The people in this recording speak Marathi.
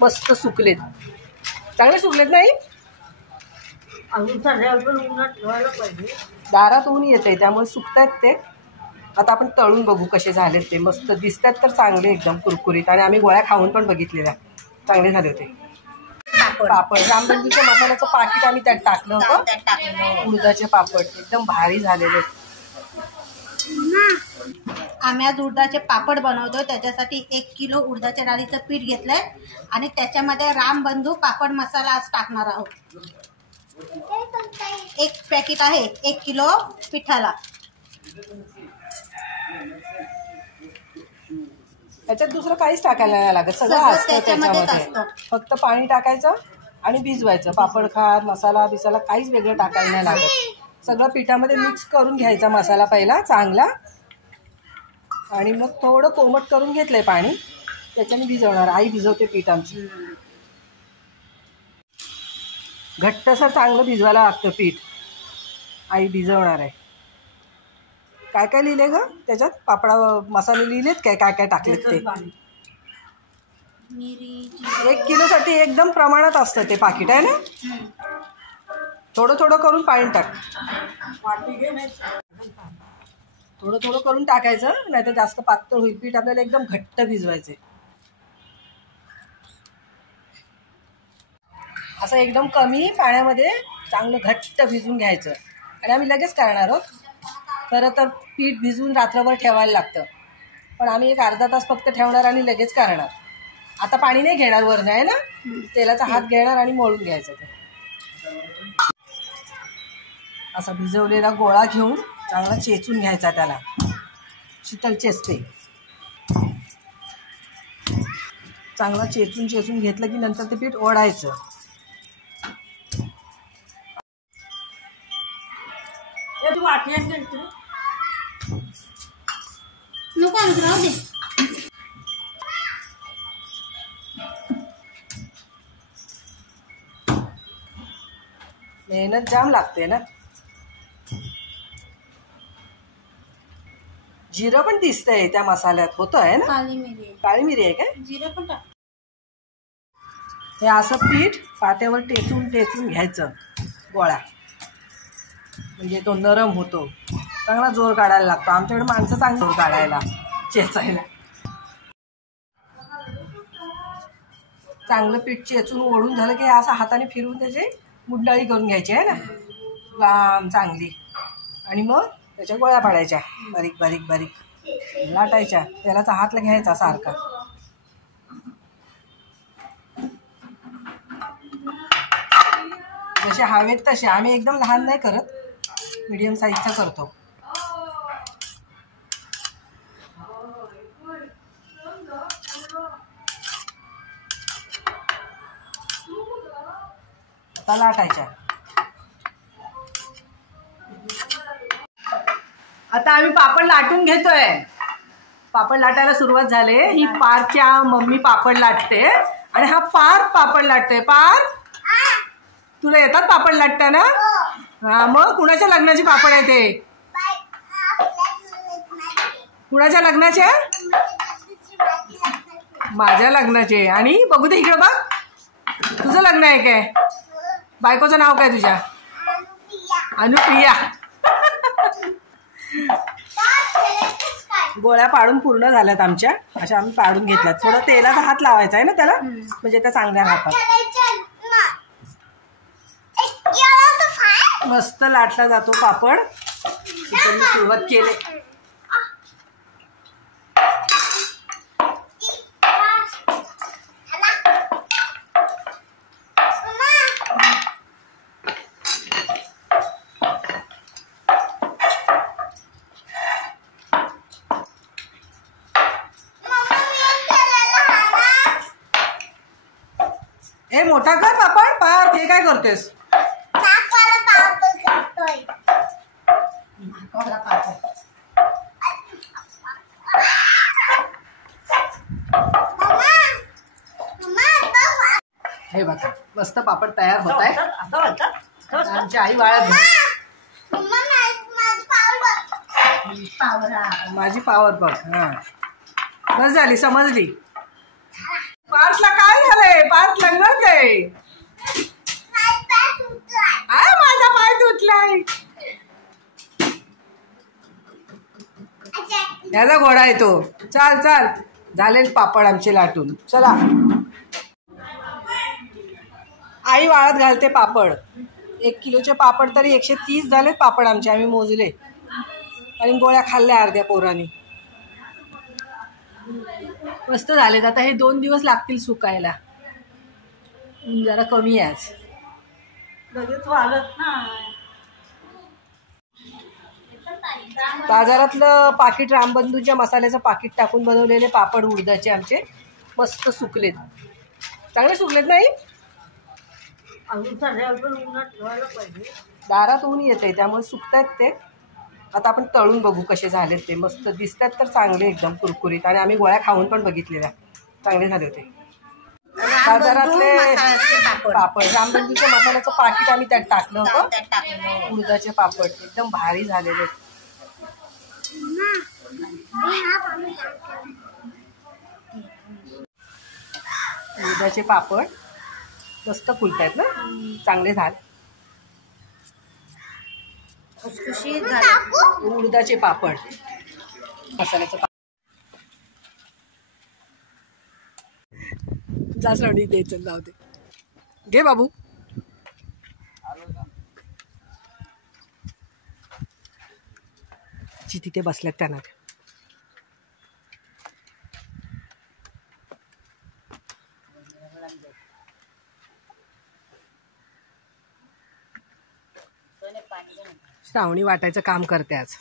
मस्त सुकलेत, चांगले सुकलेत नाही. दारात ऊन येते त्यामुळे सुकतायत ते. आता आपण तळून बघू कसे झालेत ते. मस्त दिसतात तर चांगले एकदम कुरकुरीत. आणि आम्ही गोळ्या खाऊन पण बघितलेल्या, चांगले झाले होते. पापड रामबंधूच्या मसाल्याचं पाकिट आम्ही त्यात टाकलं होतं. उडदाचे पापड एकदम भारी झालेले. आम्ही आज उडदाचे पापड बनवतो. त्याच्यासाठी 1 किलो उडदाच्या डाळीचं पीठ घेतलंय आणि त्याच्यामध्ये रामबंधू पापड मसाला आज टाकणार आहोत. 1 पॅकेट आहे 1 किलो पिठाला. त्याच्यात दुसरं काहीच टाकायला नाही लागत, सगळं असतं त्याच्यामध्ये. फक्त पाणी टाकायचं आणि भिजवायचं. पापड खार मसाला बिसाला काहीच वेगळं टाकायला नाही लागत. सगळं पिठामध्ये मिक्स करून घ्यायचा मसाला पहिला चांगला. आणि मग थोडं कोमट करून घेतलंय पाणी, त्याच्याने भिजवणार. आई भिजवते पीठ आमची. घट्टसर चांगलं भिजवायला लागतं पीठ. आई भिजवणार आहे. काय काय लिहिले ग त्याच्यात? पापडा मसाले लिहिलेत काय काय काय टाकलेत ते? 1 किलोसाठी एकदम प्रमाणात असतं ते पाकिट आहे ना. थोडं थोडं करून पाणी टाक. थोडं थोडं करून टाकायचं, नाही तर जास्त पातळ होईल पीठ. आपल्याला एकदम घट्ट भिजवायचे. असं एकदम कमी पाण्यामध्ये चांगलं घट्ट भिजवून घ्यायचं. आणि आम्ही लगेच करणार आहोत. खरं तर पीठ भिजवून रात्रभर ठेवायला लागतं, पण आम्ही 1 अर्धा तास फक्त ठेवणार आणि लगेच करणार. आता पाणी नाही घेणार वरनं आहे ना, तेलाचा हात घेणार आणि मळून घ्यायचं. ते असा भिजवलेला गोळा घेऊन चांगला चेचून घ्यायचा. त्याला शीतल चेचते. चांगला चेचून चेचून घेतलं की नंतर ते पीठ ओढायचं. मेहनत जाम लागते ना. जिरं पण दिसतंय त्या मसाल्यात. होतं आहे ना, काळी मिरी आहे काय? जिरं पण टाक. हे असं पीठ पाट्यावर टेचून टेचून घ्यायचं गोळा, म्हणजे तो नरम होतो. चांगला जोर काढायला लागतो. आमच्याकडे माणसं चांगलं जोर काढायला चेचायला. चांगलं पीठ चेचून ओढून झालं की असं हाताने फिरवून त्याची मुंडाळी करून घ्यायची आहे ना, लांब चांगली. आणि मग त्याच्या गोळ्या पाडायच्या बारीक बारीक बारीक, लाटायच्या. तेलाचा हातला घ्यायचा सारखा. जसे हवेत तसे. आम्ही एकदम लहान नाही करत, मीडियम साईजचा करतो. आता लाटायच्या. आता आम्ही पापड लाटून घेतोय. पापड लाटायला सुरुवात झाली. ही पारच्या मम्मी पापड लाटते आणि हा पार पापड लाटते. पार तुला येतात पापड लाटताना? हा, मग कुणाच्या लग्नाची पापड आहे ते? कुणाच्या लग्नाचे? माझ्या लग्नाचे. आणि बघू दे इकडे बघ, तुझं लग्न आहे काय? बायकोचं नाव काय तुझ्या? अनुप्रिया. गोळ्या पाडून पूर्ण झाल्यात आमच्या. अशा आम्ही पाडून घेतल्यात. थोडं तेलाचा हात लावायचा आहे ना त्याला, म्हणजे त्या चांगल्या राहतात. मस्त लाटला जातो पापड. इथे मी सुरुवात केली. ए मोठा कर पापड. पार ते काय करतेस? हे बघा मस्त पापड तयार होत आहे. आमची आई वाळत. माझी पावर बघ. हा बस झाली, समजली. पार्सला काय झालंय? माझा पाय तुटलाय. याचा घोडा आहे तो. चाल चाल, झाले पापड आमचे लाटून. चला, आई वाळत घालते पापड. 1 किलोचे पापड तरी 130 झालेत पापड आमचे, आम्ही मोजले. आणि गोळ्या खाल्ल्या अर्ध्या पोरांनी. मस्त झालेत. आता हे 2 दिवस लागतील सुकायला. ऊन जरा कमी आहे आज. लगेच वाळत नाही. बाजारातलं पाकिट, रामबंधूच्या मसाल्याचं पाकिट टाकून बनवलेले पापड उडदाचे आमचे मस्त सुकलेत. चांगले सुकलेत नाही. दारात ऊन येते त्यामुळे सुकतायत ते. आता आपण तळून बघू कसे झालेत ते. मस्त दिसतात तर चांगले, एकदम कुरकुरीत. आणि आम्ही गोळ्या खाऊन पण बघितलेल्या, चांगले झाले होते. बाजारातले पापड, रामबंधूच्या मसाल्याचं पाकिट आम्ही त्यात टाकलं होतं. उडदाचे पापड एकदम भारी झालेले. उडदाचे पापड मस्त फुलतायत ना, चांगले झाले. उडदाचे पापड मसाल्याचं जा सडी द्यायचं. जाऊ दे, घे बाबू. तिथे बसल्यात त्यांना. श्रावणी वाटायचं काम करते आज.